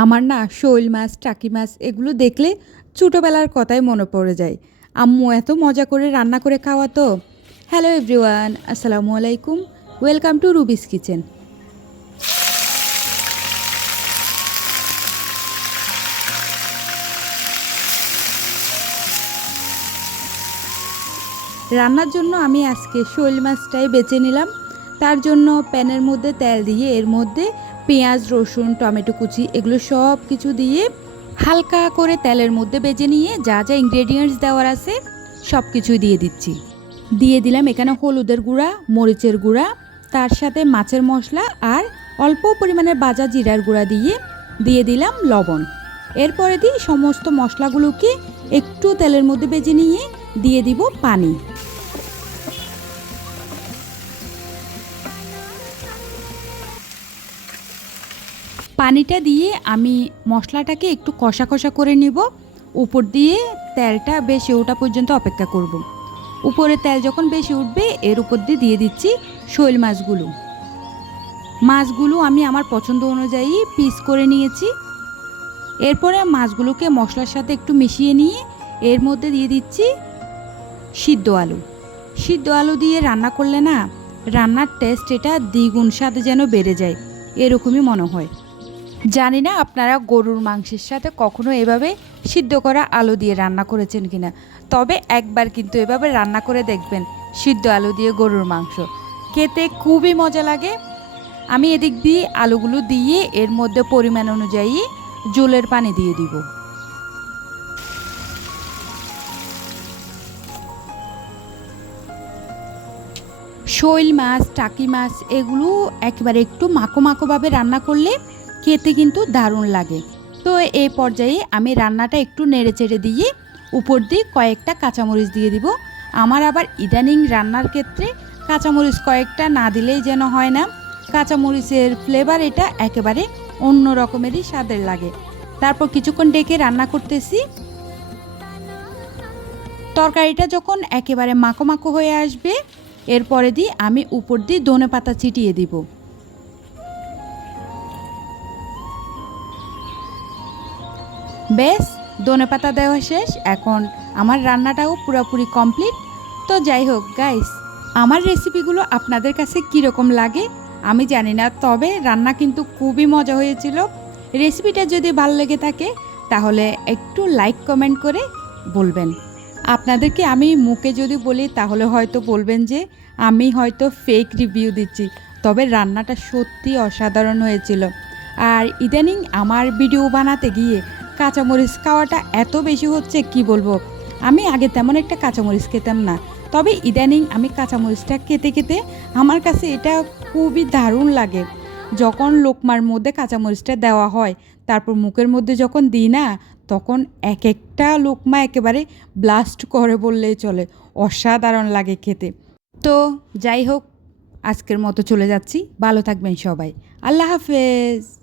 আমার না শৈল মাছ, টাকি মাছ এগুলো দেখলে ছোটোবেলার কথাই মনে পড়ে যায়। আম্মু এত মজা করে রান্না করে খাওয়া তো হ্যালো এভরিওয়ান আসসালামু আলাইকুম। ওয়েলকাম টু রুবিস কিচেন রান্নার জন্য আমি আজকে শৈল মাছটাই বেছে নিলাম। তার জন্য প্যানের মধ্যে তেল দিয়ে এর মধ্যে পেঁয়াজ, রসুন, টমেটো কুচি, এগুলো সব কিছু দিয়ে হালকা করে তেলের মধ্যে বেজে নিয়ে যা যা ইনগ্রেডিয়েন্টস দেওয়ার আছে, সব কিছুই দিয়ে দিচ্ছি। দিয়ে দিলাম এখানে হলুদের গুঁড়া, মরিচের গুঁড়া, তার সাথে মাছের মশলা আর অল্প পরিমাণের বাজা জিরার গুঁড়া দিয়ে দিয়ে দিলাম লবণ। এরপরে দিয়ে সমস্ত মশলাগুলোকে একটু তেলের মধ্যে বেজে নিয়ে দিয়ে দিব পানি। পানিটা দিয়ে আমি মশলাটাকে একটু কষা কষা করে নিব। উপর দিয়ে তেলটা বেশি ওঠা পর্যন্ত অপেক্ষা করব। উপরে তেল যখন বেশি উঠবে, এর উপর দিয়ে দিয়ে দিচ্ছি শৈল মাছগুলো। মাছগুলো আমি আমার পছন্দ অনুযায়ী পিস করে নিয়েছি। এরপরে মাছগুলোকে মশলার সাথে একটু মিশিয়ে নিয়ে এর মধ্যে দিয়ে দিচ্ছি সিদ্ধ আলু। সিদ্ধ আলু দিয়ে রান্না করলে না, রান্নার টেস্ট এটা দ্বিগুণ স্বাদ যেন বেড়ে যায়, এরকমই মনে হয়। জানি না আপনারা গরুর মাংসের সাথে কখনো এভাবে সিদ্ধ করা আলু দিয়ে রান্না করেছেন কিনা, তবে একবার কিন্তু এভাবে রান্না করে দেখবেন, সিদ্ধ আলু দিয়ে গরুর মাংস। খেতে খুবই মজা লাগে। আমি এদিক দিয়ে আলুগুলো দিয়ে এর মধ্যে পরিমাণ অনুযায়ী জলের পানি দিয়ে দিব। শৈল মাছ, টাকি মাছ, এগুলো একেবারে একটু মাখো মাখোভাবে রান্না করলে খেতে কিন্তু দারুণ লাগে। তো এই পর্যায়ে আমি রান্নাটা একটু নেড়ে চেড়ে দিয়ে উপর দিয়ে কয়েকটা কাঁচামরিচ দিয়ে দিব। আমার আবার ইদানিং রান্নার ক্ষেত্রে কাঁচামরিচ কয়েকটা না দিলেই যেন হয় না। কাঁচামরিচের ফ্লেভার এটা একেবারে অন্য রকমেরই স্বাদের লাগে। তারপর কিছুক্ষণ ডেকে রান্না করতেছি। তরকারিটা যখন একেবারে মাখো মাখো হয়ে আসবে, এরপরে দিয়ে আমি উপর দিয়ে ধনে পাতা ছিটিয়ে দিব। বেশ, ধনে পাতা দেওয়া শেষ, এখন আমার রান্নাটাও পুরোপুরি কমপ্লিট তো যাই হোক গাইস আমার রেসিপিগুলো আপনাদের কাছে কীরকম লাগে আমি জানি না, তবে রান্না কিন্তু খুবই মজা হয়েছিল। রেসিপিটা যদি ভালো লেগে থাকে, তাহলে একটু লাইক কমেন্ট করে বলবেন। আপনাদেরকে আমি মুখে যদি বলি, তাহলে হয়তো বলবেন যে, আমি হয়তো ফেক রিভিউ দিচ্ছি, তবে রান্নাটা সত্যি অসাধারণ হয়েছিল। আর ইদানিং আমার ভিডিও বানাতে গিয়ে কাঁচামরিচ খাওয়াটা এত বেশি হচ্ছে, কি বলব? আমি আগে তেমন একটা কাঁচামরিচ খেতাম না। তবে ইদানিং আমি কাঁচামরিচটা খেতে খেতে আমার কাছে এটা খুবই দারুণ লাগে। যখন লোকমার মধ্যে কাঁচামরিচটা দেওয়া হয়, তারপর মুখের মধ্যে যখন দিই না, তখন এক একটা লোকমা একেবারে ব্লাস্ট করে বললেই চলে। অসাধারণ লাগে খেতে। তো যাই হোক, আজকের মতো চলে যাচ্ছি। ভালো থাকবেন সবাই। আল্লাহ হাফেজ।